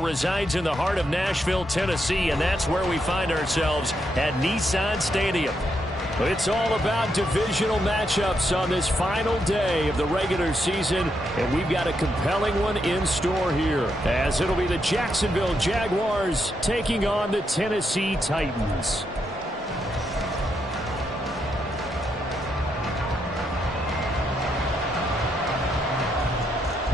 Football resides in the heart of Nashville, Tennessee, and that's where we find ourselves at Nissan Stadium. It's all about divisional matchups on this final day of the regular season, and we've got a compelling one in store here, as it'll be the Jacksonville Jaguars taking on the Tennessee Titans.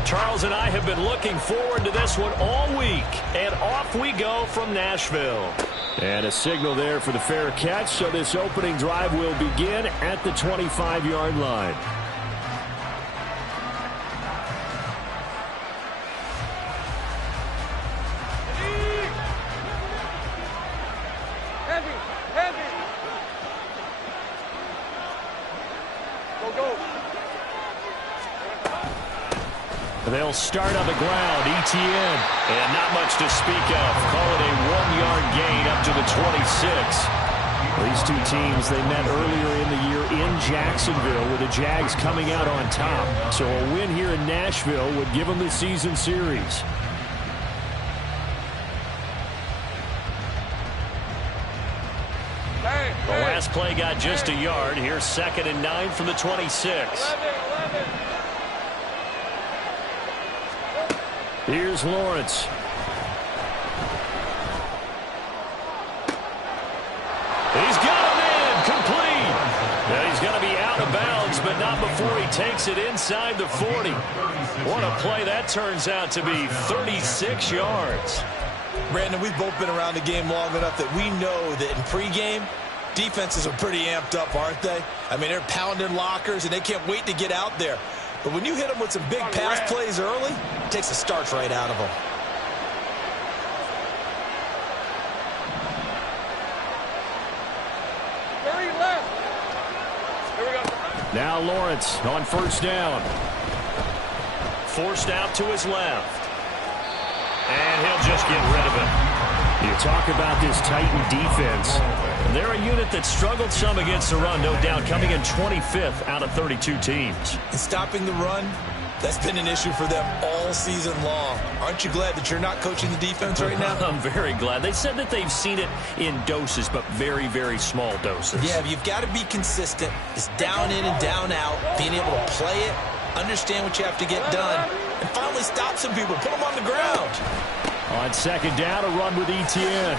Charles and I have been looking forward to this one all week, and off we go from Nashville. And a signal there for the fair catch, so this opening drive will begin at the 25-yard line. They'll start on the ground. Etienne. And not much to speak of. Call it a 1-yard gain up to the 26. These two teams, they met earlier in the year in Jacksonville with the Jags coming out on top. So a win here in Nashville would give them the season series. The last play got just a yard. Here's 2nd and 9 from the 26. Here's Lawrence. He's got him in. Complete. Now he's going to be out of bounds, but not before he takes it inside the 40. What a play that turns out to be. 36 yards. Brandon, we've both been around the game long enough that we know that in pregame, defenses are pretty amped up, aren't they? I mean, they're pounding lockers, and they can't wait to get out there. But when you hit them with some big pass plays early, it takes the starch right out of them. Now Lawrence on 1st down. Forced out to his left. And he'll just get rid of it. You talk about this Titan defense. They're a unit that struggled some against the run, no doubt, coming in 25th out of 32 teams. And stopping the run, that's been an issue for them all season long. Aren't you glad that you're not coaching the defense right now? I'm very glad. They said that they've seen it in doses, but very, very small doses. Yeah, but you've got to be consistent. It's down in and down out, being able to play it, understand what you have to get done, and finally stop some people, put them on the ground. On 2nd down, a run with Etienne.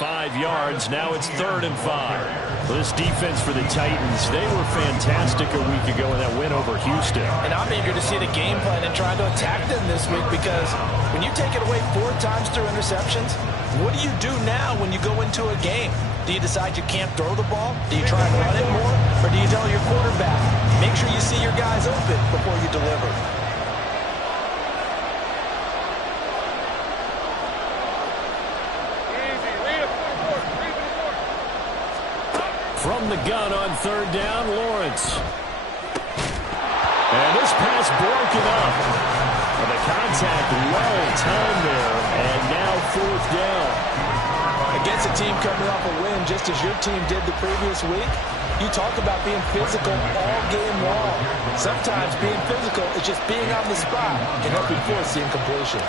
5 yards. Now it's 3rd and 5. This defense for the Titans, they were fantastic a week ago in that win over Houston. And I'm eager to see the game plan and try to attack them this week, because when you take it away 4 times through interceptions, what do you do now when you go into a game? Do you decide you can't throw the ball? Do you try and run it more? Or do you tell your quarterback, make sure you see your guys open before you deliver? From the gun on 3rd down, Lawrence. And this pass broken up. And the contact well timed there. And now 4th down. Against a team coming off a win, just as your team did the previous week, you talk about being physical all game long. Sometimes being physical is just being on the spot and helping force the incompletion.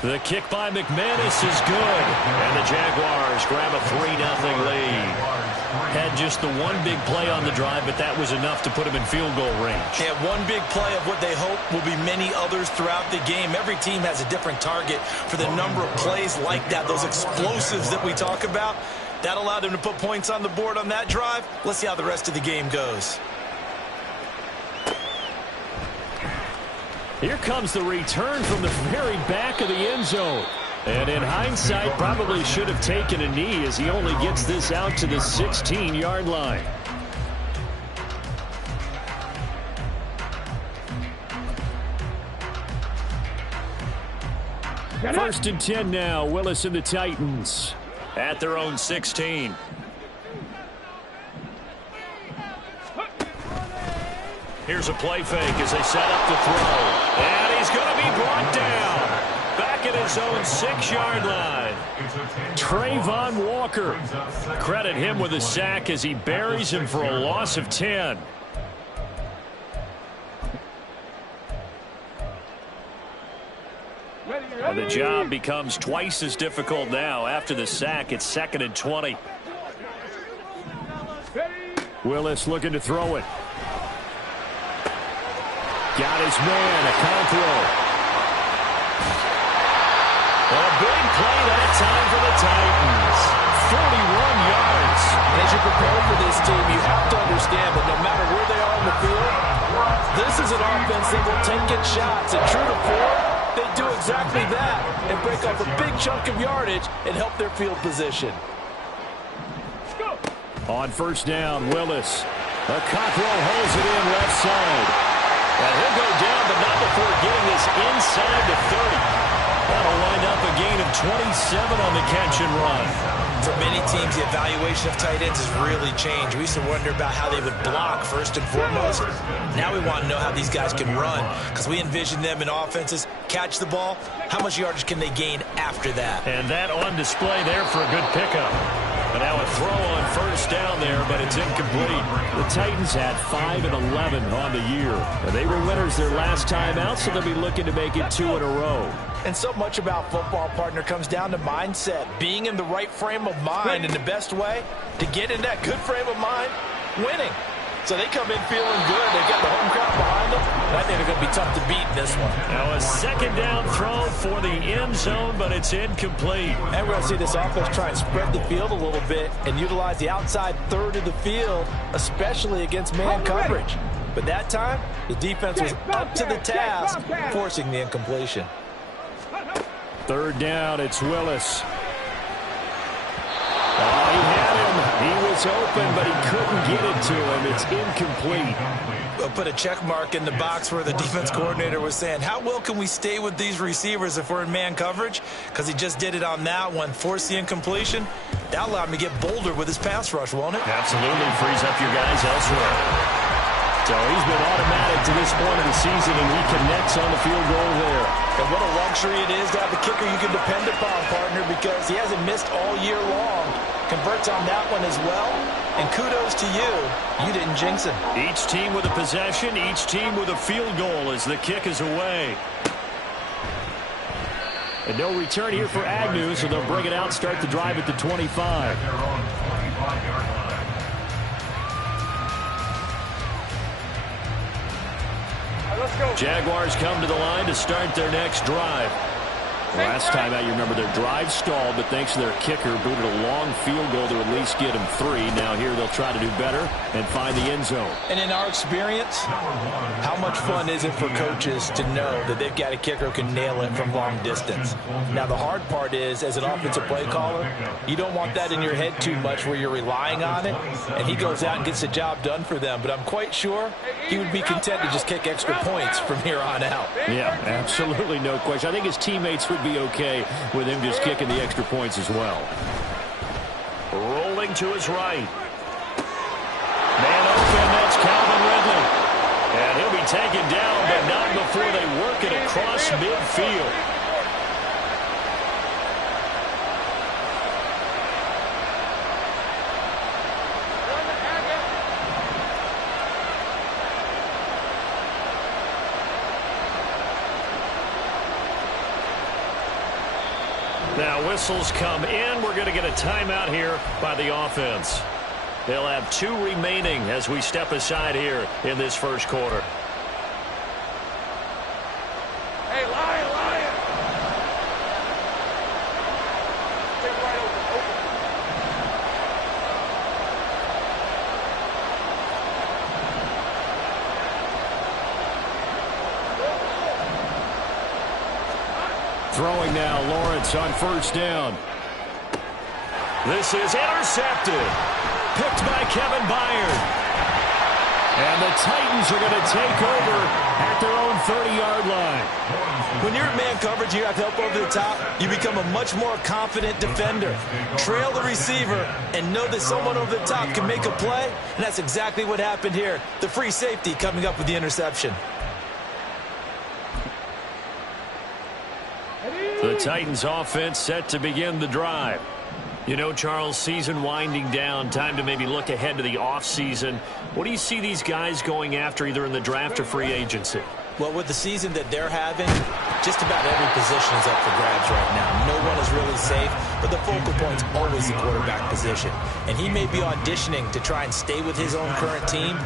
The kick by McManus is good. And the Jaguars grab a 3-0 lead. Had just the one big play on the drive, but that was enough to put them in field goal range. Yeah, one big play of what they hope will be many others throughout the game. Every team has a different target for the number of plays like that, those explosives that we talk about. That allowed them to put points on the board on that drive. Let's see how the rest of the game goes. Here comes the return from the very back of the end zone. And in hindsight, probably should have taken a knee, as he only gets this out to the 16-yard line. First and 10 now. Willis and the Titans at their own 16. Here's a play fake as they set up the throw. And he's going to be brought down. Back at his own 6-yard line. Trayvon Walker. Credit him with a sack as he buries him for a loss of 10. And the job becomes twice as difficult now. After the sack, it's 2nd and 20. Willis looking to throw it. Got his man, a control. A big play that time for the Titans. 41 yards. As you prepare for this team, you have to understand that no matter where they are on the field, this is an offense that will take its shots. And true to form, they do exactly that and break up a big chunk of yardage and help their field position. On first down, Willis. A Cockrell holds it in left side. And he'll go down, but not before getting this inside the 30. That'll wind up a gain of 27 on the catch and run. For many teams, the evaluation of tight ends has really changed. We used to wonder about how they would block first and foremost. Now we want to know how these guys can run, because we envision them in offenses catch the ball. How much yardage can they gain after that? And that on display there for a good pickup. But now a throw on first down there, but it's incomplete. The Titans had 5 and 11 on the year. They were winners their last time out, so they'll be looking to make it 2 in a row. And so much about football, partner, comes down to mindset. Being in the right frame of mind, and the best way to get in that good frame of mind, winning. So they come in feeling good. They've got the home crowd behind them. And I think they're going to be tough to beat in this one. Now a second down throw for the end zone, but it's incomplete. And we're going to see this offense try and spread the field a little bit and utilize the outside third of the field, especially against man coverage. But that time, the defense was up to the task, forcing the incompletion. Third down, it's Willis. Oh, he had him. He was open, but he couldn't get it to him. It's incomplete. We'll put a check mark in the box where the defense coordinator was saying, how well can we stay with these receivers if we're in man coverage? Because he just did it on that one, forced the incompletion. That allowed him to get bolder with his pass rush, won't it? Absolutely. Frees up your guys elsewhere. So he's been automatic to this point of the season, and he connects on the field goal there. And what a luxury it is to have a kicker you can depend upon, partner, because he hasn't missed all year long. Converts on that one as well. And kudos to you. You didn't jinx him. Each team with a possession, each team with a field goal as the kick is away. And no return here for Agnew, so they'll bring it out, start the drive at the 25. Jaguars come to the line to start their next drive. Last time out, you remember their drive stalled, but thanks to their kicker, booted a long field goal to at least get them 3. Now here they'll try to do better and find the end zone. And in our experience, how much fun is it for coaches to know that they've got a kicker who can nail it from long distance? Now the hard part is, as an offensive play caller, you don't want that in your head too much where you're relying on it, and he goes out and gets the job done for them. But I'm quite sure he would be content to just kick extra points from here on out. Yeah, absolutely no question. I think his teammates would be okay with him just kicking the extra points as well. Rolling to his right. Man open, that's Calvin Ridley. And he'll be taken down, but not before they work it across midfield. Now whistles come in. We're going to get a timeout here by the offense. They'll have 2 remaining as we step aside here in this first quarter. Hey, Lion! Stay right open. Throwing now, Lawrence on first down. This is intercepted. Picked by Kevin Byard. And the Titans are going to take over at their own 30-yard line. When you're in man coverage, you have help over the top, you become a much more confident defender. Trail the receiver and know that someone over the top can make a play, and that's exactly what happened here. The free safety coming up with the interception. The Titans offense set to begin the drive. You know, Charles, season winding down, time to maybe look ahead to the offseason. What do you see these guys going after either in the draft or free agency? Well, with the season that they're having, Just about every position is up for grabs right now. No one is really safe, but the focal point's always the quarterback position. And he may be auditioning to try and stay with his own current team.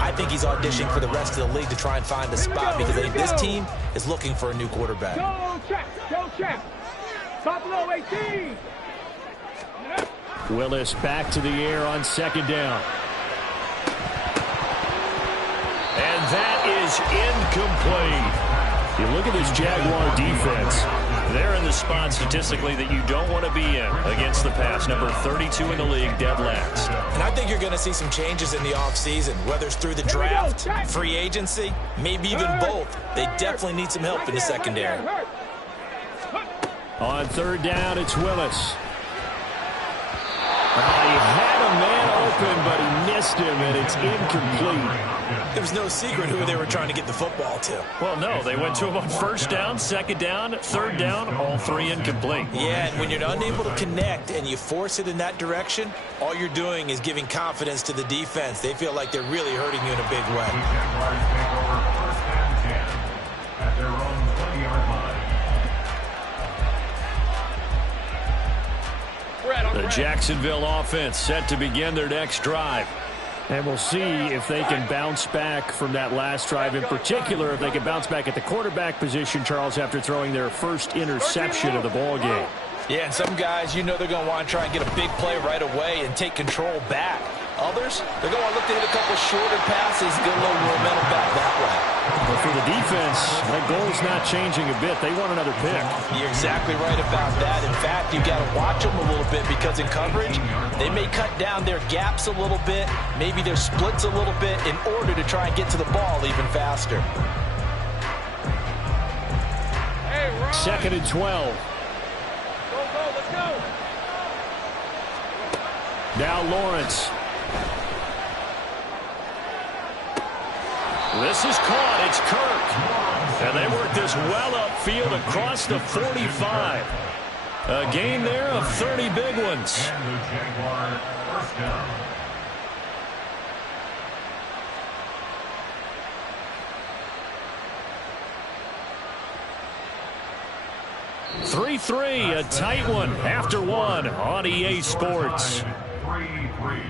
I think he's auditioning for the rest of the league to try and find a spot because I think this team is looking for a new quarterback. Go check, go check. Top low 18. Willis back to the air on second down. And that is incomplete. You look at this Jaguar defense. They're in the spot statistically that you don't want to be in against the pass. Number 32 in the league, dead last. And I think you're going to see some changes in the offseason, whether it's through the draft, free agency, maybe even both. They definitely need some help in the secondary. On third down, it's Willis. He had a man open, but he missed him, and it's incomplete. There was no secret who they were trying to get the football to. Well, no, they went to him on first down, second down, third down, all three incomplete. Yeah, and when you're unable to connect and you force it in that direction, all you're doing is giving confidence to the defense. They feel like they're really hurting you in a big way. At their own 20-yard line. The Jacksonville offense set to begin their next drive. And we'll see if they can bounce back from that last drive. In particular, if they can bounce back at the quarterback position, Charles, after throwing their first interception of the ball game. Yeah, and some guys, you know they're going to want to try and get a big play right away and take control back. Others, they're going to look to hit a couple shorter passes, get a little momentum back that way. But for the defense, that goal's not changing a bit. They want another pick. You're exactly right about that. In fact, you've got to watch them a little bit because in coverage, they may cut down their gaps a little bit, maybe their splits a little bit in order to try and get to the ball even faster. Hey, Second and 12. Go, let's go. Now Lawrence. This is caught. It's Kirk. And they work this well upfield across the 45. A gain there of 30 big ones. And the Jaguar first down. A tight one after one on EA Sports. 3-3.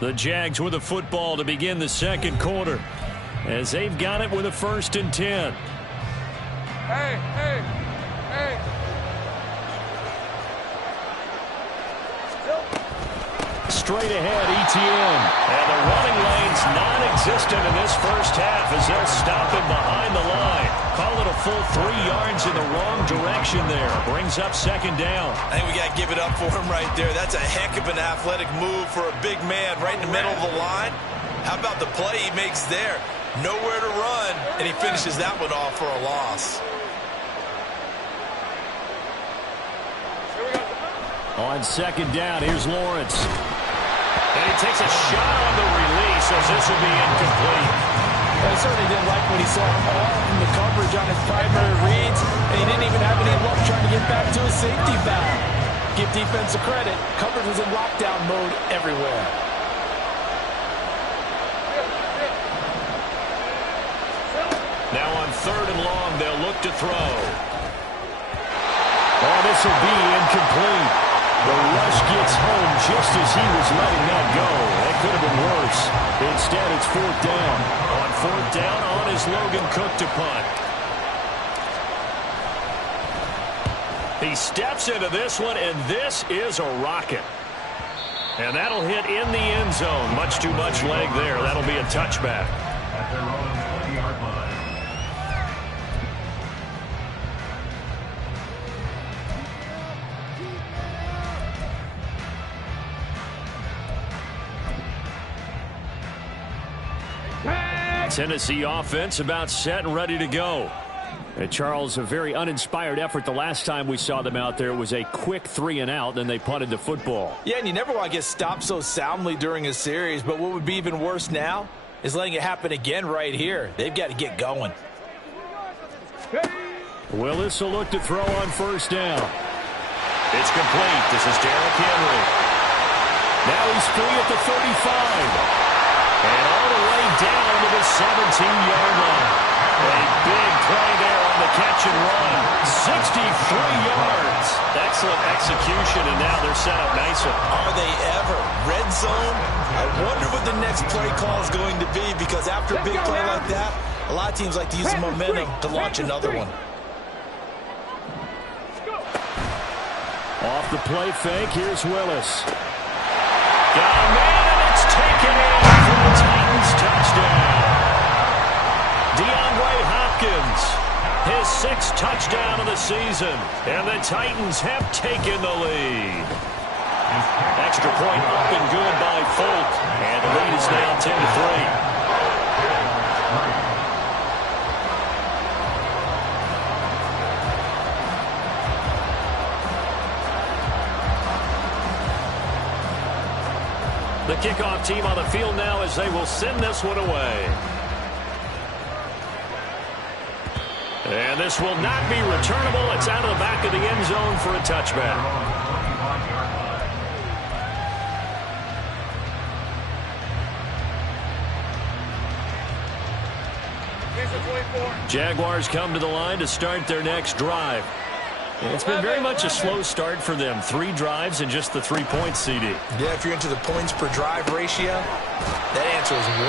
The Jags with the football to begin the second quarter as they've got it with a 1st and 10. Hey. Straight ahead, ETN. And the running lane's non-existent in this first half as they'll stop him behind the line. Call it a full 3 yards in the wrong direction there. Brings up second down. I think we got to give it up for him right there. That's a heck of an athletic move for a big man right in the middle of the line. How about the play he makes there? Nowhere to run, and he finishes that one off for a loss. On second down, here's Lawrence. And he takes a shot on the release as this will be incomplete. Well, he certainly didn't like what he saw all from the coverage on his primary reads, and he didn't even have any luck trying to get back to his safety valve. Give defensive credit. Coverage was in lockdown mode everywhere. Now on third and long, they'll look to throw. Oh, this will be incomplete. The rush gets home just as he was letting that go. That could have been worse. Instead, it's 4th down. On 4th down, on is Logan Cook to punt. He steps into this one, and this is a rocket. And that'll hit in the end zone. Much too much leg there. That'll be a touchback. At their own 20-yard line. Tennessee offense about set and ready to go. And Charles, a very uninspired effort. The last time we saw them out there was a quick 3-and-out, then they punted the football. Yeah, and you never want to get stopped so soundly during a series, but what would be even worse now is letting it happen again right here. They've got to get going. Willis will look to throw on first down. It's complete. This is Derrick Henry. Now he's free at the 35. And all the way down to the 17-yard line. big play there on the catch and run. 63 yards. Excellent execution, and now they're set up nicely. Are they ever? Red zone? I wonder what the next play call is going to be, because after a big play like that, a lot of teams like to use the momentum to launch another one. Off the play fake, here's Willis. Got a man, and it's taken in for the Titans touchdown. DeAndre Hopkins, his 6th touchdown of the season, and the Titans have taken the lead. Extra point up and good by Folk, and the lead is now 10-3. The kickoff team on the field now as they will send this one away. And this will not be returnable. It's out of the back of the end zone for a touchback. Jaguars come to the line to start their next drive. It's been very much a slow start for them. 3 drives and just the 3 points, CD. Yeah, if you're into the points per drive ratio, that answer is 1.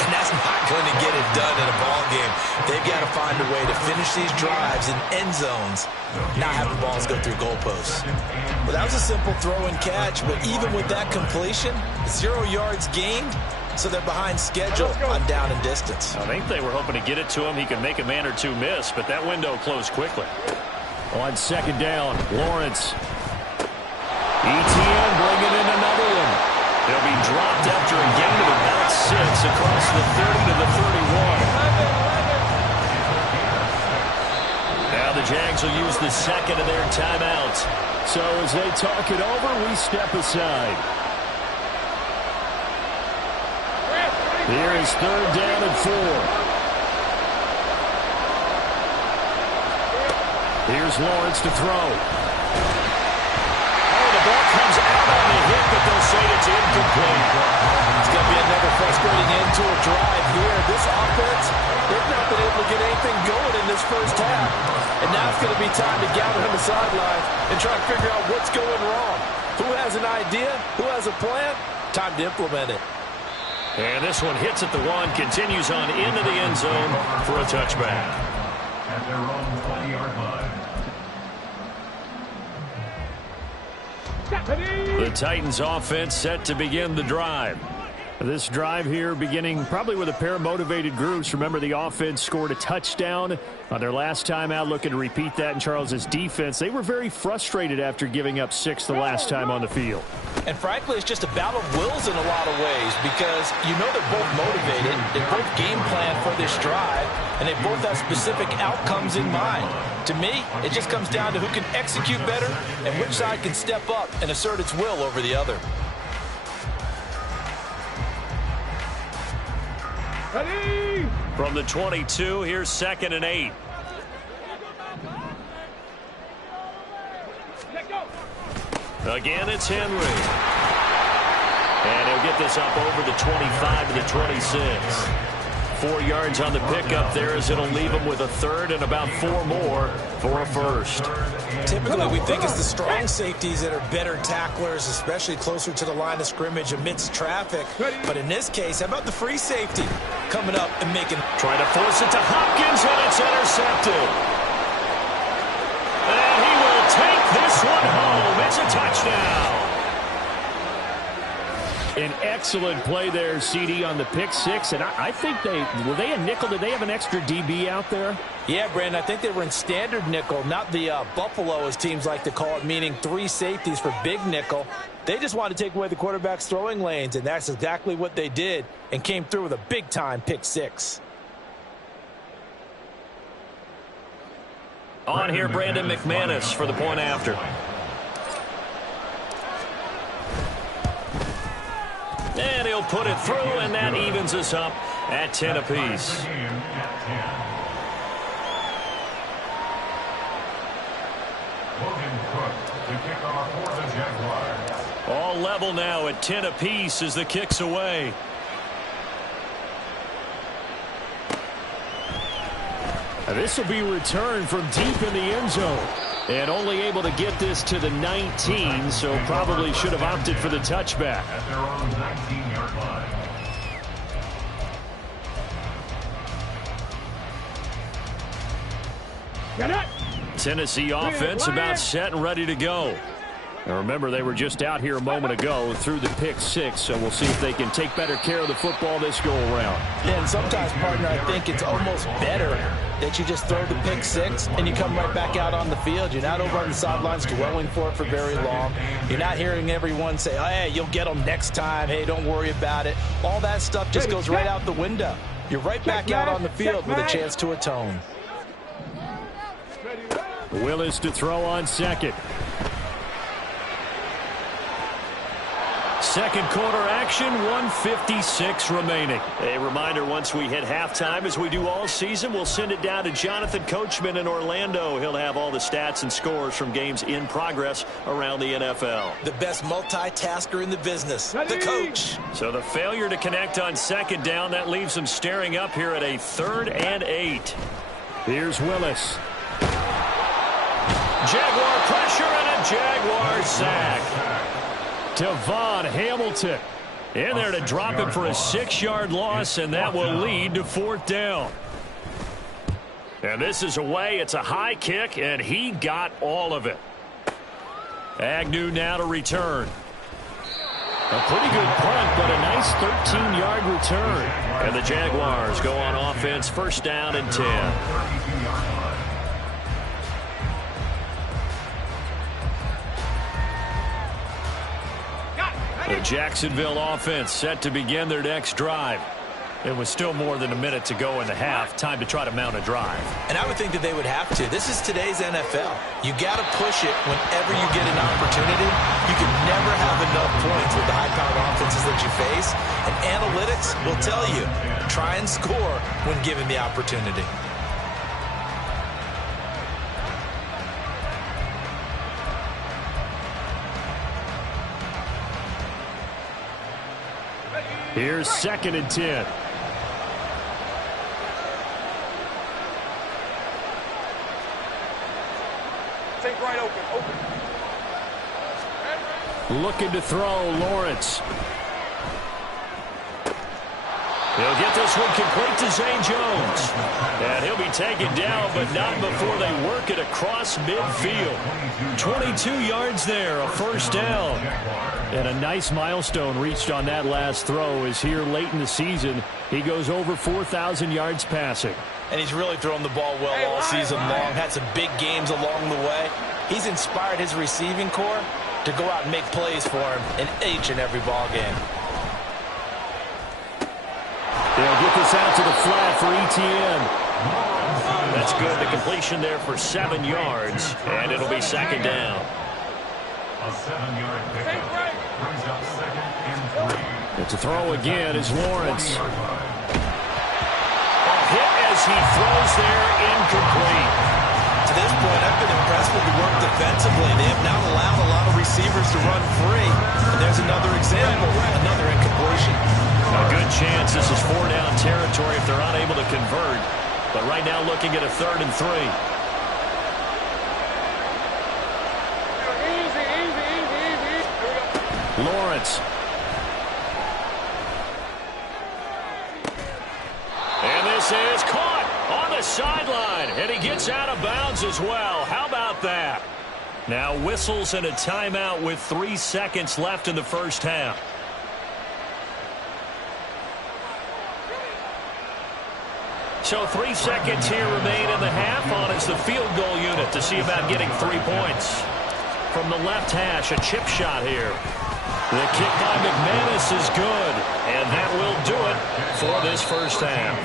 And that's not going to get it done in a ball game. They've got to find a way to finish these drives in end zones, not have the balls go through goalposts. Well, that was a simple throw and catch, but even with that completion, 0 yards gained, so they're behind schedule on down and distance. I think they were hoping to get it to him. He could make a man or 2 miss, but that window closed quickly. On 2nd down, Lawrence. ETN bringing in another one. They'll be dropped after a gain of about 6 across the 30 to the 31. Now the Jags will use the 2nd of their timeouts. So as they talk it over, we step aside. Here is 3rd down and 4. Here's Lawrence to throw. Oh, the ball comes out on the hit, but they'll say it's incomplete. It's going to be another frustrating end to a drive here. This offense, they've not been able to get anything going in this first half. And now it's going to be time to gather on the sideline and try to figure out what's going wrong. Who has an idea? Who has a plan? Time to implement it. And this one hits at the 1, continues on into the end zone for a touchback. At their own 20-yard line. The Titans offense set to begin the drive. This drive here beginning probably with a pair of motivated groups. Remember, the offense scored a touchdown on their last time out, looking to repeat that in Charles's defense. They were very frustrated after giving up 6 the last time on the field. And frankly, it's just a battle of wills in a lot of ways, because you know they're both motivated, they both game plan for this drive, and they both have specific outcomes in mind. To me, it just comes down to who can execute better and which side can step up and assert its will over the other. From the 22, here's 2nd and 8. Again, it's Henry. And he'll get this up over the 25 to the 26. 4 yards on the pickup there, as it'll leave him with a 3rd and about 4 more for a 1st. Typically, we think it's the strong safeties that are better tacklers, especially closer to the line of scrimmage amidst traffic. But in this case, how about the free safety coming up and making... Trying to force it to Hopkins, and it's intercepted. And he will take this one home. It's a touchdown. An excellent play there, CD, on the pick 6. And I think were they a nickel? Did they have an extra DB out there? Yeah, Brandon, I think they were in standard nickel, not the Buffalo, as teams like to call it, meaning 3 safeties for big nickel. They just wanted to take away the quarterback's throwing lanes, and that's exactly what they did, and came through with a big-time pick 6. On here, Brandon McManus for the point after. And he'll put it through, and that evens us up at 10 apiece. All level now at 10 apiece as the kick's away. This will be returned from deep in the end zone. And only able to get this to the 19, so probably should have opted for the touchback. At their own 19-yard line. Get it. Tennessee offense about set and ready to go. Now remember, they were just out here a moment ago through the pick six, so we'll see if they can take better care of the football this go-around. Yeah, and sometimes, partner, I think it's almost better that you just throw the pick six and you come right back out on the field. You're not over on the sidelines dwelling for it for very long. You're not hearing everyone say, oh, hey, you'll get them next time. Hey, don't worry about it. All that stuff just goes right out the window. You're right back out on the field with a chance to atone. Willis to throw on second. Second quarter action, 1:56 remaining. A reminder, once we hit halftime, as we do all season, we'll send it down to Jonathan Coachman in Orlando. He'll have all the stats and scores from games in progress around the NFL. The best multitasker in the business, the coach. So the failure to connect on second down, that leaves them staring up here at a 3rd and 8. Here's Willis. Jaguar pressure and a Jaguar sack. Devon Hamilton in there to drop him for a 6-yard loss, and that will lead to 4th down. And this is away. It's a high kick, and he got all of it. Agnew now to return. A pretty good punt, but a nice 13-yard return. And the Jaguars go on offense, 1st down and 10. The Jacksonville offense set to begin their next drive. It was still more than a minute to go in the half. Time to try to mount a drive. And I would think that they would have to. This is today's NFL. You got to push it whenever you get an opportunity. You can never have enough points with the high-powered offenses that you face. And analytics will tell you, try and score when given the opportunity. Here's 2nd and 10. Take right open. Looking to throw, Lawrence. He'll get this one complete to Zay Jones. And he'll be taken down, but not before they work it across midfield. 22 yards there, a 1st down. And a nice milestone reached on that last throw is here late in the season. He goes over 4,000 yards passing. And he's really thrown the ball well all season long. Had some big games along the way. He's inspired his receiving corps to go out and make plays for him in each and every ball game. They'll get this out to the flat for Etienne. That's good. The completion there for 7 yards, and it'll be 2nd down. A 7-yard pickup brings up 2nd and 3. It's a throw again is Lawrence. A hit as he throws there, incomplete. To this point, I've been impressed with the work defensively. They have now allowed a lot of receivers to run free. And there's another example, another incompletion. A good chance this is 4-down territory if they're unable to convert. But right now looking at a 3rd and 3. Lawrence. And this is caught on the sideline. And he gets out of bounds as well. How about that? Now whistles and a timeout with 3 seconds left in the 1st half. So 3 seconds here remain in the half. On is the field goal unit to see about getting 3 points. From the left hash, a chip shot here. The kick by McManus is good, and that will do it for this 1st half.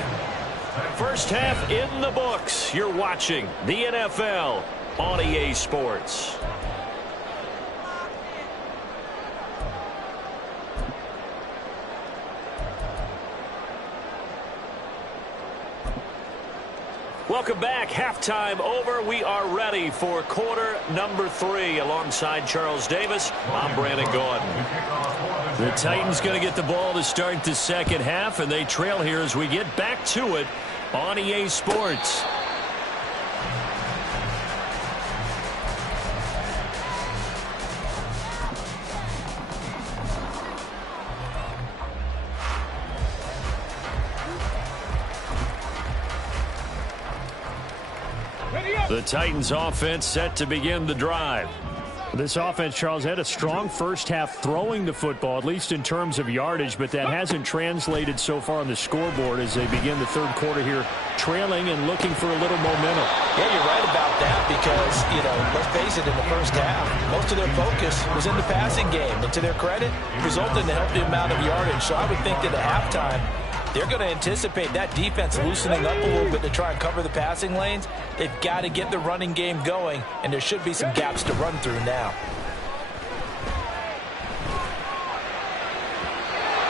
1st half in the books. You're watching the NFL on EA Sports. Welcome back. Halftime over. We are ready for quarter number 3. Alongside Charles Davis, I'm Brandon Gordon. The Titans going to get the ball to start the 2nd half, and they trail here as we get back to it on EA Sports. The Titans offense set to begin the drive. This offense, Charles, had a strong first half throwing the football, at least in terms of yardage, but that hasn't translated so far on the scoreboard as they begin the third quarter here, trailing and looking for a little momentum. Yeah, you're right about that because, let's face it, in the first half, most of their focus was in the passing game. And to their credit, it resulted in a healthy amount of yardage. So I would think that at halftime, they're going to anticipate that defense loosening up a little bit to try and cover the passing lanes. They've got to get the running game going, and there should be some gaps to run through now.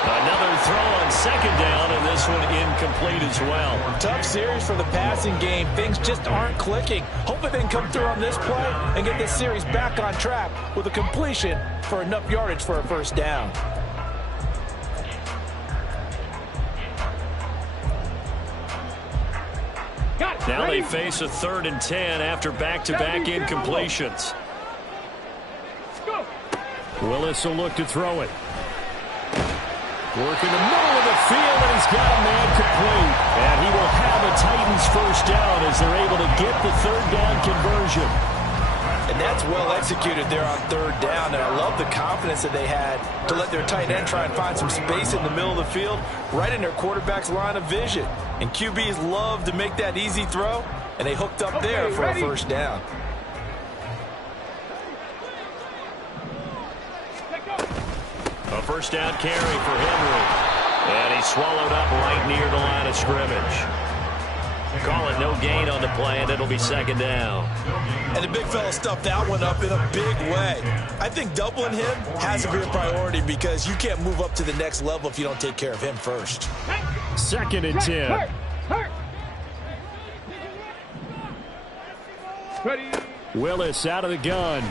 Another throw on second down, and this one incomplete as well. Tough series for the passing game. Things just aren't clicking. Hopefully they can come through on this play and get this series back on track with a completion for enough yardage for a first down. Now they face a 3rd and 10 after back-to-back incompletions. Willis will look to throw it. Work in the middle of the field, and he's got a man complete. And he will have a Titans first down as they're able to get the 3rd down conversion. And that's well executed there on 3rd down. And I love the confidence that they had to let their tight end try and find some space in the middle of the field, right in their quarterback's line of vision. And QBs love to make that easy throw, and they hooked up there for a first down. A first down carry for Henry. And he's swallowed up right near the line of scrimmage. Call it no gain on the play, and it'll be 2nd down. And the big fella stuffed that one up in a big way. I think doubling him has to be a priority because you can't move up to the next level if you don't take care of him first. 2nd and 10. Willis out of the gun.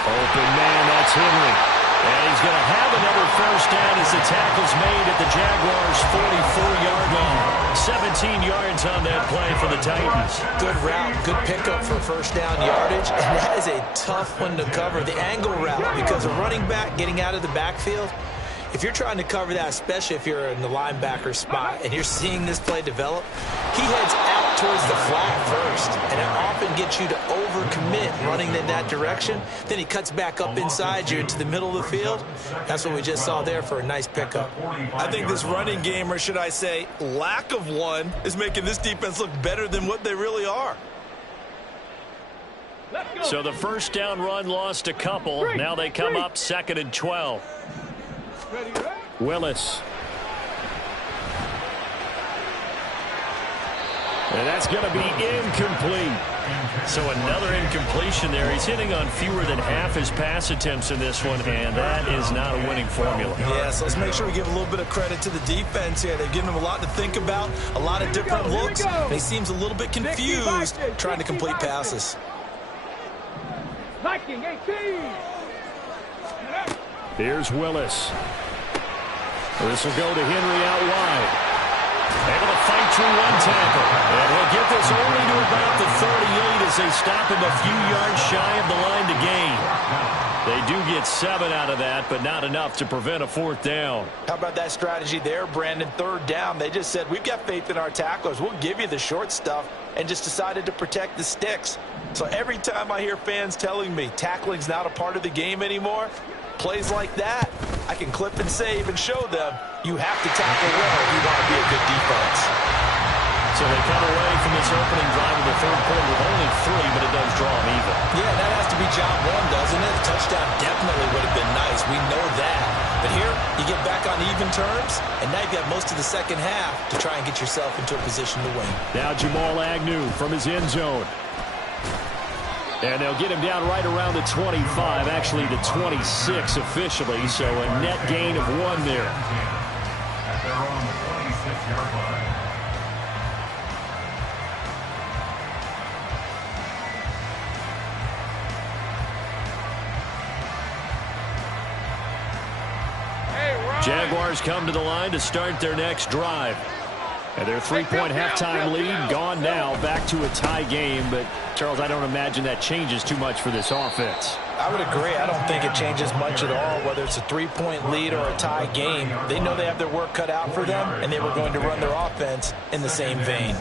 Open man, that's Henry. And he's going to have another first down as the tackle's made at the Jaguars' 44-yard line. 17 yards on that play for the Titans. Good route, good pickup for first down yardage. And that is a tough one to cover, the angle route, because a running back getting out of the backfield, if you're trying to cover that, especially if you're in the linebacker spot and you're seeing this play develop, he heads out towards the flat first, and it often gets you to overcommit running in that direction. Then he cuts back up inside you into the middle of the field. That's what we just saw there for a nice pickup. I think this running game, or should I say lack of one, is making this defense look better than what they really are. So the first down run lost a couple. Now they come up 2nd and 12. Willis. And that's going to be incomplete. So another incompletion there. He's hitting on fewer than half his pass attempts in this one, and that is not a winning formula. Yeah, so let's make sure we give a little bit of credit to the defense here. They've given him a lot to think about, a lot of different looks, and he seems a little bit confused trying to complete passes. Here's Willis. This will go to Henry out wide. Able to fight through one tackle. And he'll get this only to about the 38 as they stop him a few yards shy of the line to gain. They do get 7 out of that, but not enough to prevent a 4th down. How about that strategy there, Brandon? 3rd down, they just said, we've got faith in our tacklers. We'll give you the short stuff, and just decided to protect the sticks. So every time I hear fans telling me tackling's not a part of the game anymore, plays like that, I can clip and save and show them you have to tackle well if you want to be a good defense. So they come away from this opening drive of the 3rd quarter with only 3, but it does draw them even. Yeah, that has to be job one, doesn't it? A touchdown definitely would have been nice. We know that. But here, you get back on even terms, and now you've got most of the second half to try and get yourself into a position to win. Now Jamal Agnew from his end zone. And they'll get him down right around the 25, actually the 26 officially, so a net gain of 1 there. At their own 26-yard line. Jaguars come to the line to start their next drive. And their 3-point halftime lead gone now, back to a tie game. But, Charles, I don't imagine that changes too much for this offense. I would agree. I don't think it changes much at all, whether it's a 3-point lead or a tie game. They know they have their work cut out for them, and they were going to run their offense in the same vein.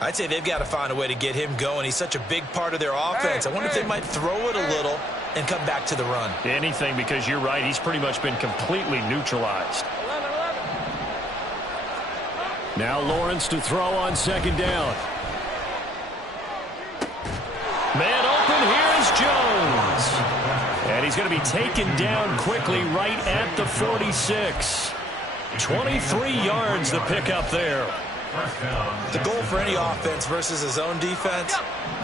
I'd say they've got to find a way to get him going. He's such a big part of their offense. I wonder if they might throw it a little and come back to the run. Anything, because you're right. He's pretty much been completely neutralized. Now Lawrence to throw on second down. Man open, here is Jones. And he's going to be taken down quickly right at the 46. 23 yards the pickup there. The goal for any offense versus his own defense,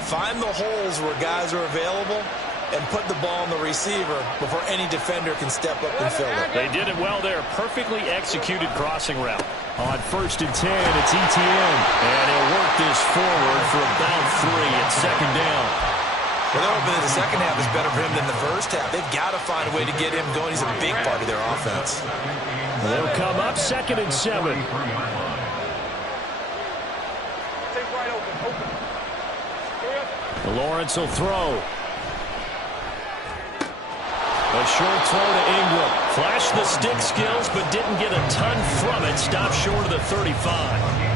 find the holes where guys are available and put the ball on the receiver before any defender can step up and fill it. They did it well there. Perfectly executed crossing route. On 1st and 10, it's ETN. And he'll work this forward for about 3 at second down. Well, they're hoping that the second half is better for him than the first half. They've got to find a way to get him going. He's a big part of their offense. They'll come up 2nd and 7. Lawrence will throw. A short throw to Ingram. Flashed the stick skills, but didn't get a ton from it. Stopped short of the 35.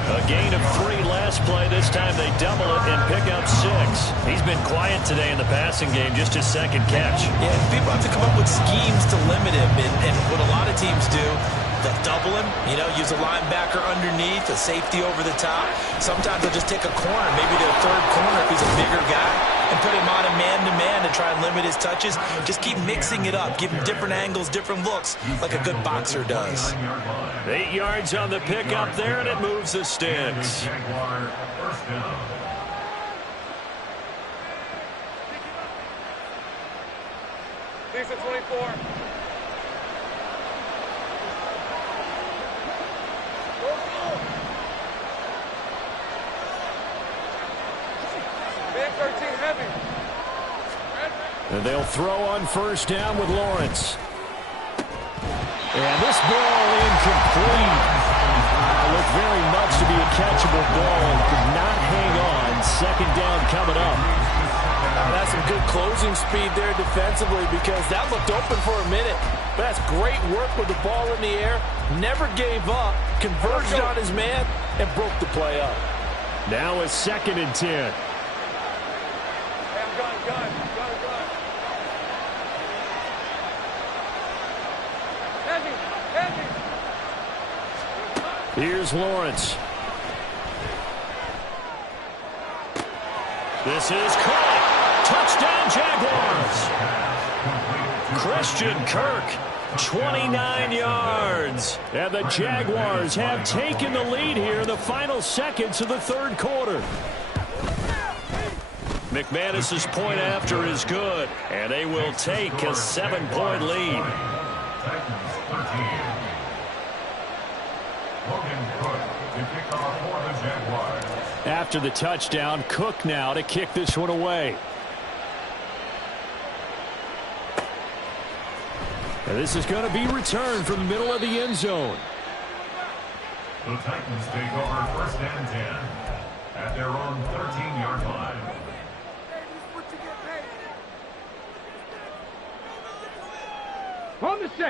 A gain of 3 last play. This time they double it and pick up 6. He's been quiet today in the passing game, just his second catch. Yeah, people have to come up with schemes to limit him. And what a lot of teams do, they'll double him, use a linebacker underneath, a safety over the top. Sometimes they'll just take a corner, maybe their third corner if he's a bigger guy, and put him on a man-to-man to try and limit his touches. Just keep mixing it up, give him different angles, different looks, like a good boxer does. 8 yards on the pickup there, and it moves the sticks. Decent 24. And they'll throw on 1st down with Lawrence. And this ball incomplete. Looked very much to be a catchable ball. Could not hang on. 2nd down coming up. That's some good closing speed there defensively, because that looked open for a minute. But that's great work with the ball in the air. Never gave up. Converged on his man and broke the play up. Now a 2nd and 10. Gun. Here's Lawrence. This is caught. Touchdown, Jaguars. Christian Kirk, 29 yards. And the Jaguars have taken the lead here in the final seconds of the 3rd quarter. McManus's point after is good, and they will take a 7-point lead. After the touchdown, Cook now to kick this one away. And this is going to be returned from the middle of the end zone. The Titans take over 1st and 10 at their own 13-yard line.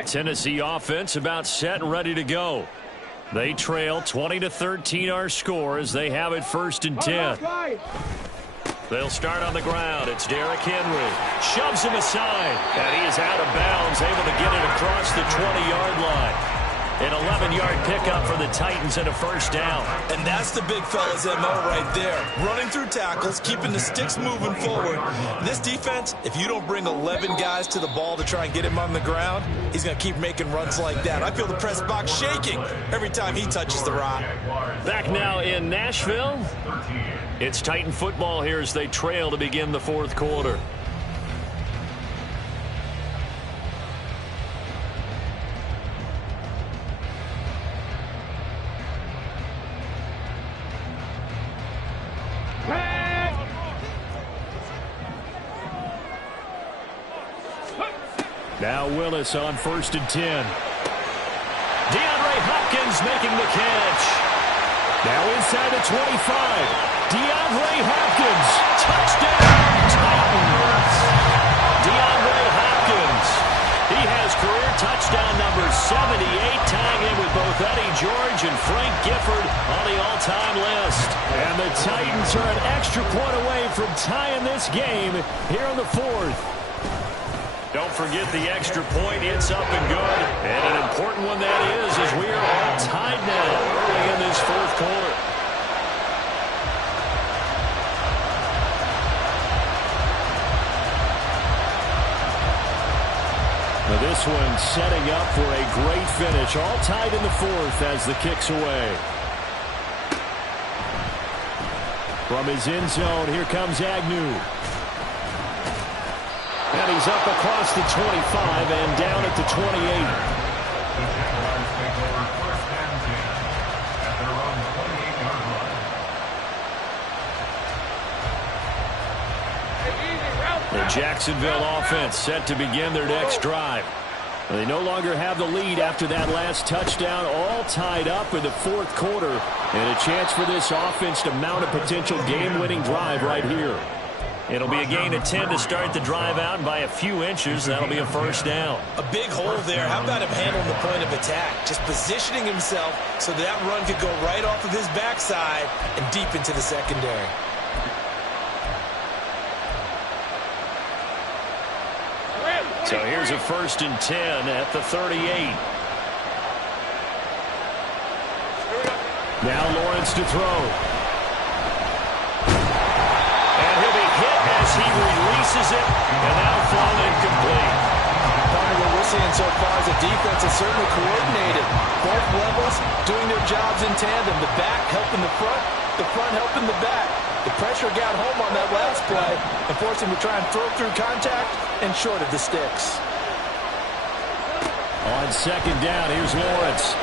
Tennessee offense about set and ready to go. They trail 20-13 our score as they have it 1st and 10. They'll start on the ground. It's Derrick Henry. Shoves him aside. And he is out of bounds, able to get it across the 20-yard line. An 11-yard pickup for the Titans and a 1st down. And that's the big fella's MO right there. Running through tackles, keeping the sticks moving forward. This defense, if you don't bring 11 guys to the ball to try and get him on the ground, he's going to keep making runs like that. I feel the press box shaking every time he touches the rock. Back now in Nashville. It's Titan football here as they trail to begin the 4th quarter. Now Willis on 1st and 10. DeAndre Hopkins making the catch. Now inside the 25. DeAndre Hopkins. Touchdown, Titans. DeAndre Hopkins. He has career touchdown number 78, tying in with both Eddie George and Frank Gifford on the all-time list. And the Titans are an extra point away from tying this game here in the fourth. Don't forget the extra point. It's up and good. And an important one that is, as we are all tied now early in this fourth quarter. Now this one setting up for a great finish. All tied in the fourth as the kick's away. From his end zone, here comes Agnew. And he's up across the 25 and down at the 28. The Jaguars take over first and 10 at their own 28-yard line. The Jacksonville offense set to begin their next drive. They no longer have the lead after that last touchdown, all tied up in the fourth quarter. And a chance for this offense to mount a potential game-winning drive right here. It'll be a gain of 10 to start the drive out, and by a few inches, that'll be a first down. A big hole there. How about him handling the point of attack? Just positioning himself so that run could go right off of his backside and deep into the secondary. So here's a 1st and 10 at the 38. Now Lawrence to throw. And he'll be hit as he releases it, and now thrown incomplete. What we're seeing so far is the defense is certainly coordinated. Both levels doing their jobs in tandem. The back helping the front helping the back. The pressure got home on that last play and forced him to try and throw through contact and short of the sticks. On second down, here's Lawrence.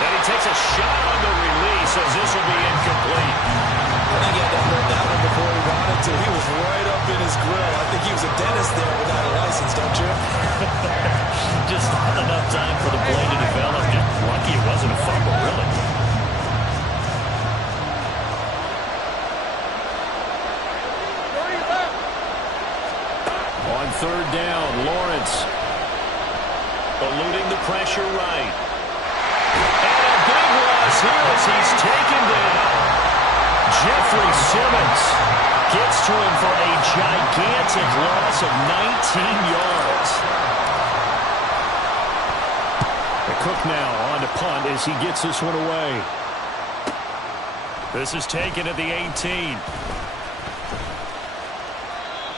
And he takes a shot on the release as this will be incomplete. I think he had to hold that one before he wanted to. He was right up in his grill. I think he was a dentist there without a license, don't you? Just not enough time for the play to develop. Just lucky it wasn't a fumble, really. On third down, Lawrence eluding the pressure right. And a big loss here as he's taken down. Jeffrey Simmons gets to him for a gigantic loss of 19 yards. The Cook now on to punt as he gets this one away. This is taken at the 18.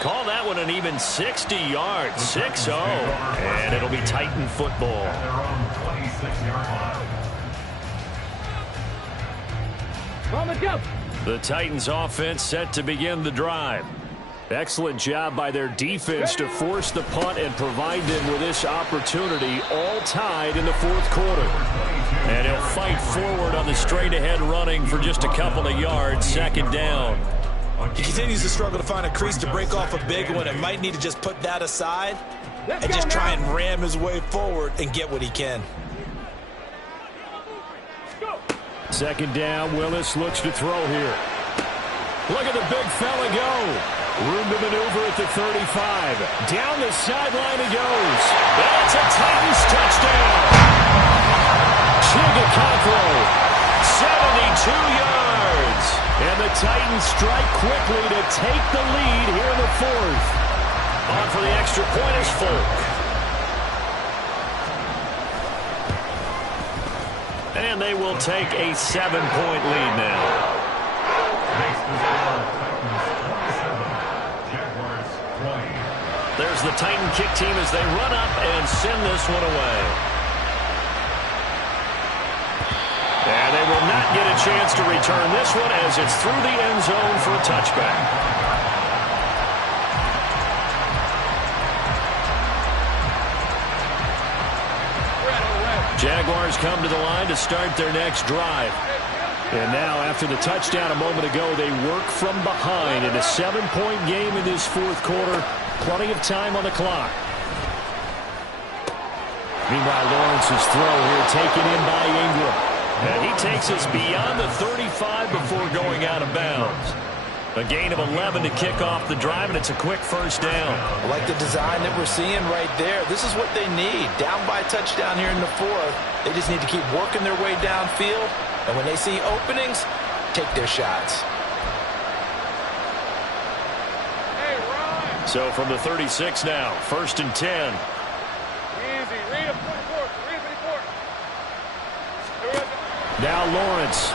Call that one an even 60 yards, 6-0, and it'll be Titan football. At their own 26-yard line. The Titans offense set to begin the drive. Excellent job by their defense to force the punt and provide them with this opportunity, all tied in the fourth quarter. And he'll fight forward on the straight-ahead running for just a couple of yards, second down. He continues to struggle to find a crease to break off a big one and might need to just put that aside and just try and ram his way forward and get what he can. Second down, Willis looks to throw here. Look at the big fella go. Room to maneuver at the 35. Down the sideline he goes. That's a Titans touchdown. Chigakakro, 72 yards. And the Titans strike quickly to take the lead here in the fourth. On for the extra point is Folk. And they will take a 7-point lead now. Next is our Titans 27, Jaguars 20. There's the Titan kick team as they run up and send this one away. And they will not get a chance to return this one as it's through the end zone for a touchback. Jaguars come to the line to start their next drive. And now, after the touchdown a moment ago, they work from behind in a 7-point game in this fourth quarter. Plenty of time on the clock. Meanwhile, Lawrence's throw here taken in by Ingram. And he takes us beyond the 35 before going out of bounds. A gain of 11 to kick off the drive, and it's a quick first down. I like the design that we're seeing right there. This is what they need. Down by a touchdown here in the fourth. They just need to keep working their way downfield. And when they see openings, take their shots. So from the 36 now, 1st and 10. Easy. Read it, 44. Read it, 54. Now Lawrence.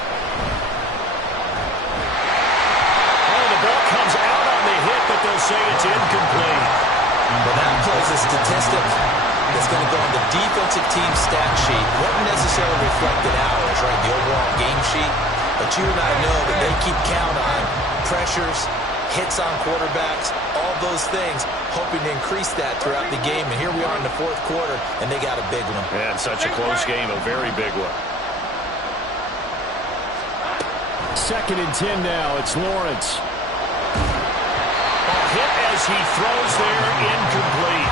Oh, the ball comes out on the hit, but they'll say it's incomplete. Well, that plays a statistic that's going to go on the defensive team stat sheet. Won't necessarily reflect in ours, right, the overall game sheet. But you and I know that they keep count on pressures, hits on quarterbacks, all those things, hoping to increase that throughout the game. And here we are in the fourth quarter, and they got a big one. And such a close game, a very big one. 2nd and 10 now. It's Lawrence. A hit as he throws there, incomplete.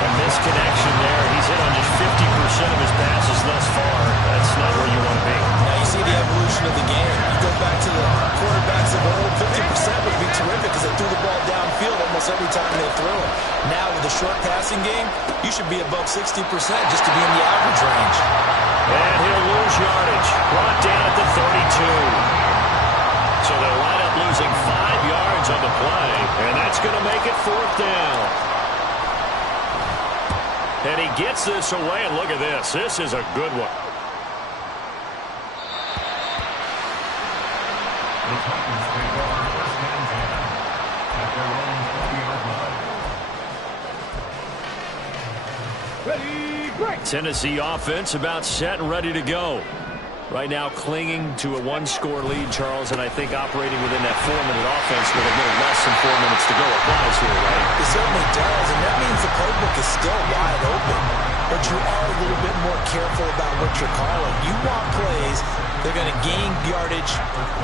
A misconnection there. He's hit on just 50% of his passes thus far. That's not where you want to be. Now you see the evolution of the game. You go back to the quarterbacks of old, 50% would be terrific because they threw the ball downfield almost every time they threw it. Now with the short passing game, you should be above 60% just to be in the average range. And he'll lose yardage. Brought down at the 32. So they'll wind up losing 5 yards on the play. And that's going to make it 4th down. And he gets this away, and look at this. This is a good one. The Titans take over 1st and 10 at their own 20-yard line. Ready, break. Tennessee offense about set and ready to go. Right now clinging to a 1-score lead, Charles, and I think operating within that 4-minute offense with a little less than 4 minutes to go applies here, right? It certainly does, and that means the playbook is still wide open. But you are a little bit more careful about what you're calling. You want plays, they're going to gain yardage,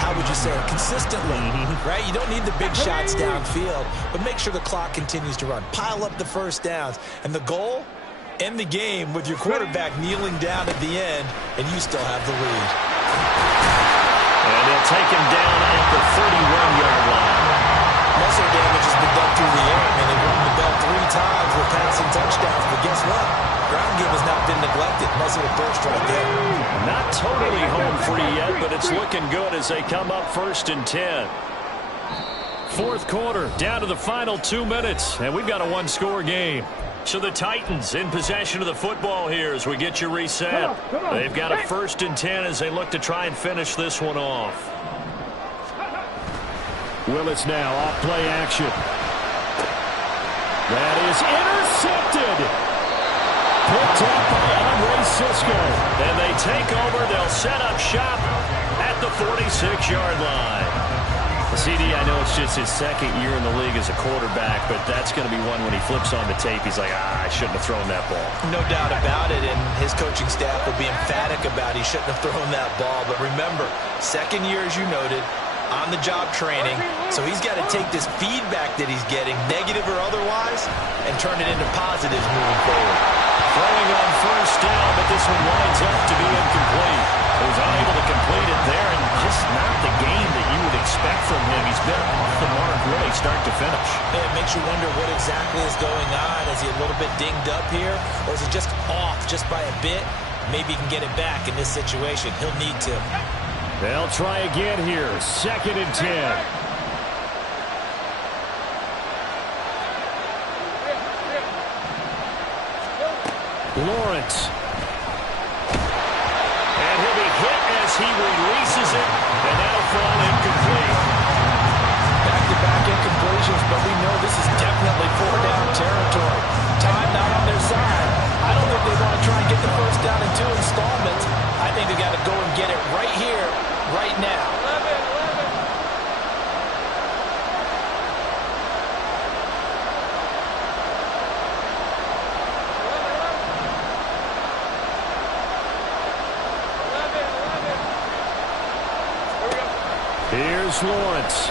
how would you say it, consistently, right? You don't need the big shots downfield, but make sure the clock continues to run. Pile up the first downs, and the goal? End the game with your quarterback kneeling down at the end, and you still have the lead. And they'll take him down at the 31-yard line. Muscle damage has been done through the air. I mean, they've rung the bell 3 times with passing touchdowns, but guess what? Ground game has not been neglected. Muscle burst right there. Not totally home free yet, but it's looking good as they come up 1st and 10. 4th quarter, down to the final 2 minutes, and we've got a 1-score game. So the Titans in possession of the football here as we get you reset. They've got a 1st and 10 as they look to try and finish this one off. Willis now off play action. That is intercepted. Picked up by Andre Cisco. And they take over. They'll set up shop at the 46-yard line. CD, I know it's just his 2nd year in the league as a quarterback, but that's going to be one when he flips on the tape, he's like, I shouldn't have thrown that ball. No doubt about it, and his coaching staff will be emphatic about he shouldn't have thrown that ball. But remember, 2nd year, as you noted, on-the-job training, so he's got to take this feedback that he's getting, negative or otherwise, and turn it into positives moving forward. Throwing on 1st down, but this one winds up to be incomplete. He was unable to complete it there, and just not the game that you would expect from him. He's been off the mark really start to finish. Yeah, it makes you wonder what exactly is going on. Is he a little bit dinged up here, or is it just off just by a bit? Maybe he can get it back in this situation. He'll need to. They'll try again here. 2nd and 10. Lawrence. And he'll be hit as he releases it, and that'll fall incomplete. Back-to-back incompletions, but we know this is definitely 4-down territory. Time not on their side. I don't think they want to try and get the 1st down in 2 installments. I think they got to go and get it right here, right now. Here's Lawrence.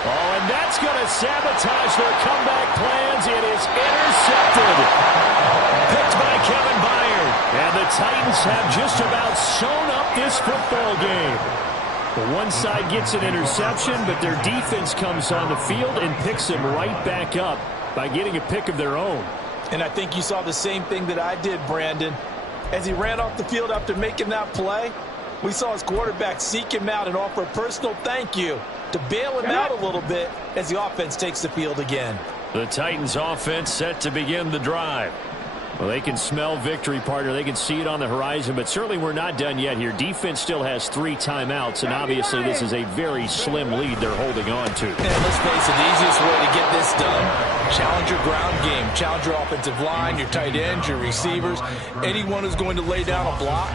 Oh, and that's going to sabotage their comeback plans. It is intercepted. Picked by Kevin Byard. And the Titans have just about sewn up this football game. Well, one side gets an interception, but their defense comes on the field and picks them right back up by getting a pick of their own. And I think you saw the same thing that I did, Brandon. As he ran off the field after making that play, we saw his quarterback seek him out and offer a personal thank you to bail him out a little bit as the offense takes the field again. The Titans offense set to begin the drive. Well, they can smell victory, partner. They can see it on the horizon, but certainly we're not done yet here. Defense still has 3 timeouts, and obviously this is a very slim lead they're holding on to. And let's face it, the easiest way to get this done, challenge your ground game, challenge your offensive line, your tight ends, your receivers, anyone who's going to lay down a block.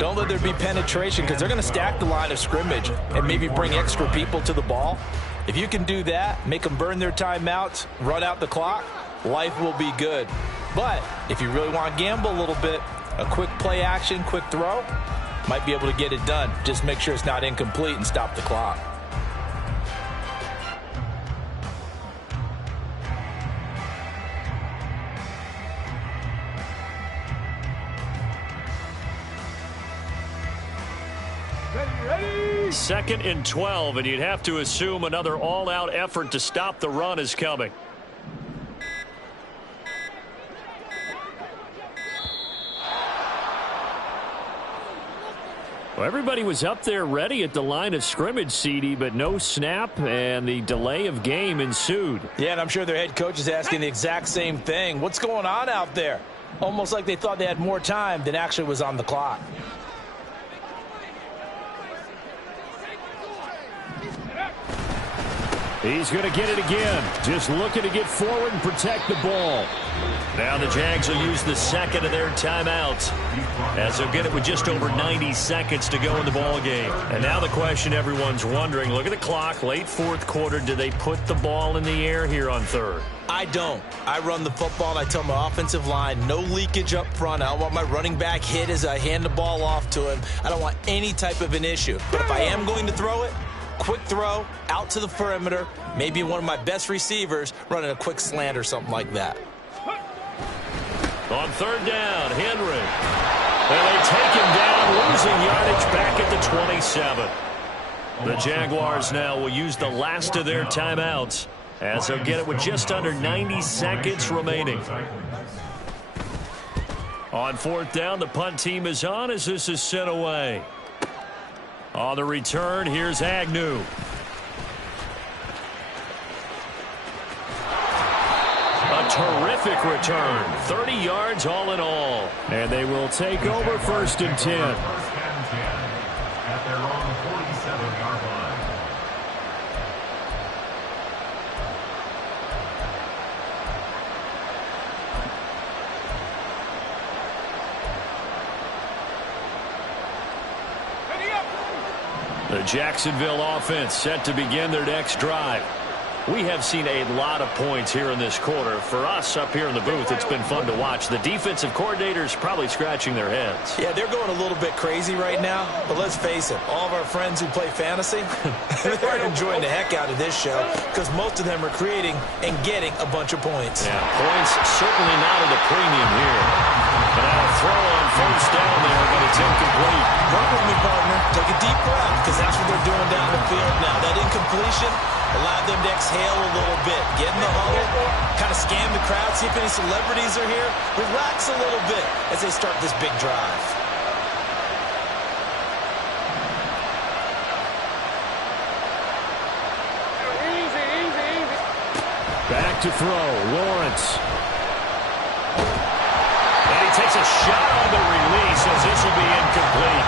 Don't let there be penetration because they're going to stack the line of scrimmage and maybe bring extra people to the ball. If you can do that, make them burn their timeouts, run out the clock, life will be good. But if you really want to gamble a little bit, a quick play action, quick throw, might be able to get it done. Just make sure it's not incomplete and stop the clock. Ready? 2nd and 12, and you'd have to assume another all-out effort to stop the run is coming. Well, everybody was up there ready at the line of scrimmage, CD, but no snap, and the delay of game ensued. Yeah, and I'm sure their head coach is asking the exact same thing. What's going on out there? Almost like they thought they had more time than actually was on the clock. He's going to get it again. Just looking to get forward and protect the ball. Now the Jags will use the 2nd of their timeouts, as they'll get it with just over 90 seconds to go in the ball game. And now the question everyone's wondering, look at the clock, late 4th quarter, do they put the ball in the air here on 3rd? I don't. I run the football, and I tell my offensive line, no leakage up front. I don't want my running back hit as I hand the ball off to him. I don't want any type of an issue. But if I am going to throw it, quick throw, out to the perimeter, maybe one of my best receivers running a quick slant or something like that. On 3rd down, Henry. And they take him down, losing yardage back at the 27. The Jaguars now will use the last of their timeouts, as they'll get it with just under 90 seconds remaining. On 4th down, the punt team is on as this is sent away. On the return, here's Agnew. A terrific return. 30 yards all in all. And they will take over 1st and 10. At their own 47-yard line. The Jacksonville offense set to begin their next drive. We have seen a lot of points here in this quarter. For us up here in the booth, it's been fun to watch. The defensive coordinators probably scratching their heads. Yeah, they're going a little bit crazy right now, but let's face it, all of our friends who play fantasy, they're enjoying the heck out of this show because most of them are creating and getting a bunch of points. Yeah, points certainly not at a premium here. But now a throw on 1st down there, but it's incomplete. Work with me, partner. Take a deep breath because that's what they're doing down the field now. That incompletion allowed them to exhale a little bit. Get in the huddle, kind of scan the crowd, see if any celebrities are here. Relax a little bit as they start this big drive. Back to throw, Lawrence. And he takes a shot on the release as this will be incomplete.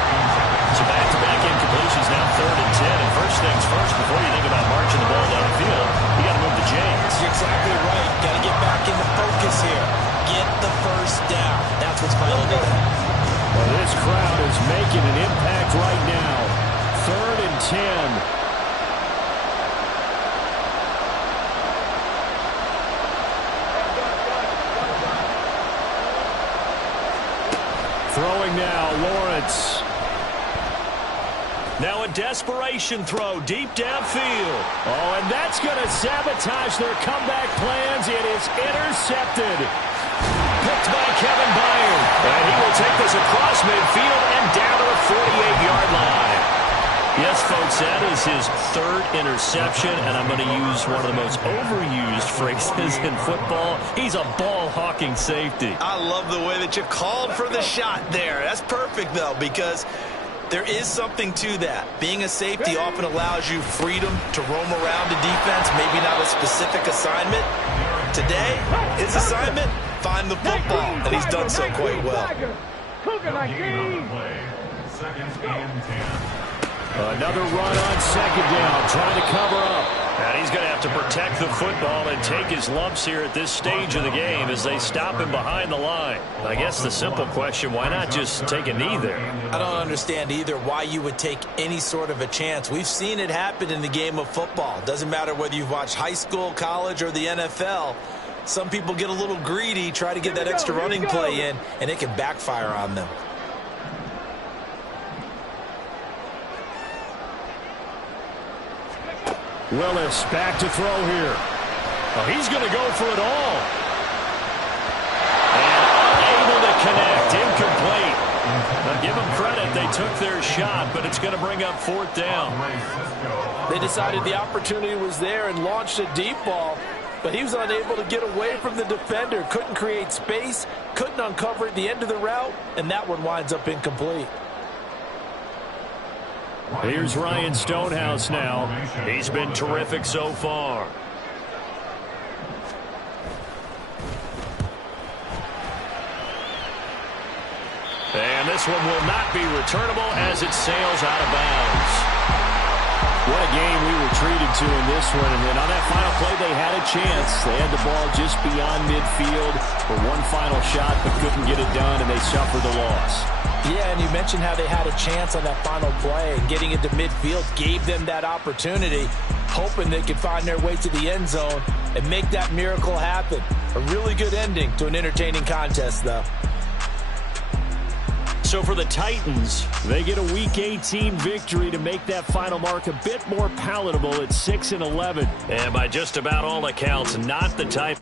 So back-to-back incompletions, now 3rd and 10. And first things first, before you think about marching the ball down the field, you got to move the chains. You're exactly right. Got to get back into focus here. Get the 1st down. That's what's finally done. Well, this crowd is making an impact right now. 3rd and 10. Throwing now, Lawrence. Now a desperation throw deep downfield. Oh, and that's going to sabotage their comeback plans. It is intercepted. Picked by Kevin Byard. And he will take this across midfield and down to the 48-yard line. Yes, folks, that is his third interception, and I'm going to use one of the most overused phrases in football. He's a ball-hawking safety. I love the way that you called for the shot there. That's perfect, though, because there is something to that. Being a safety often allows you freedom to roam around the defense, maybe not a specific assignment. Today, his assignment, find the football, and he's done so quite well. Second and 10. Another run on second down, trying to cover up. And he's going to have to protect the football and take his lumps here at this stage of the game as they stop him behind the line. I guess the simple question, why not just take a knee there? I don't understand either why you would take any sort of a chance. We've seen it happen in the game of football. Doesn't matter whether you've watched high school, college, or the NFL. Some people get a little greedy, try to get that extra running play in, and it can backfire on them. Willis back to throw here. Oh, he's going to go for it all. And unable to connect, incomplete. Now give them credit, they took their shot, but it's going to bring up fourth down. They decided the opportunity was there and launched a deep ball, but he was unable to get away from the defender. Couldn't create space, couldn't uncover at the end of the route, and that one winds up incomplete. Here's Ryan Stonehouse now. He's been terrific so far. And this one will not be returnable as it sails out of bounds. What a game we were treated to in this one. And then on that final play, they had a chance. They had the ball just beyond midfield for one final shot, but couldn't get it done, and they suffered the loss. Yeah, and you mentioned how they had a chance on that final play, and getting into midfield gave them that opportunity, hoping they could find their way to the end zone and make that miracle happen. A really good ending to an entertaining contest, though. So for the Titans, they get a Week 18 victory to make that final mark a bit more palatable at 6-11. And by just about all accounts, not the type